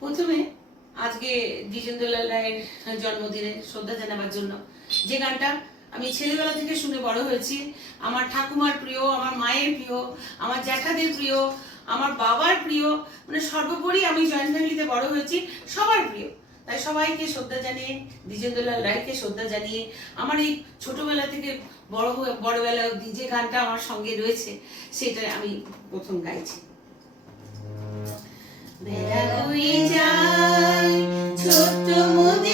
প্রথমে আজকে দ্বিজেন্দ্রলাল রায়ের জন্মদিনে শ্রদ্ধা জানাবার জন্য যে গানটা আমি ছেলেবেলা থেকে শুনে বড় হয়েছি, আমার ঠাকুমার প্রিয়, আমার মায়ের প্রিয়, আমার জ্যাঠাদের প্রিয়, আমার বাবার প্রিয়, মানে সর্বোপরি আমি জয়েন্ট ফ্যামিলিতে বড় হয়েছি, সবার প্রিয়। তাই সবাইকে শ্রদ্ধা জানিয়ে, দ্বিজেন্দ্রলাল রায়কে শ্রদ্ধা জানিয়ে, আমার এই ছোটবেলা থেকে বড়বেলা অব্দি যে গানটা আমার সঙ্গে রয়েছে সেটা আমি প্রথম গাইছি। বেলা হয়ে যায় ছোট্ট মোদের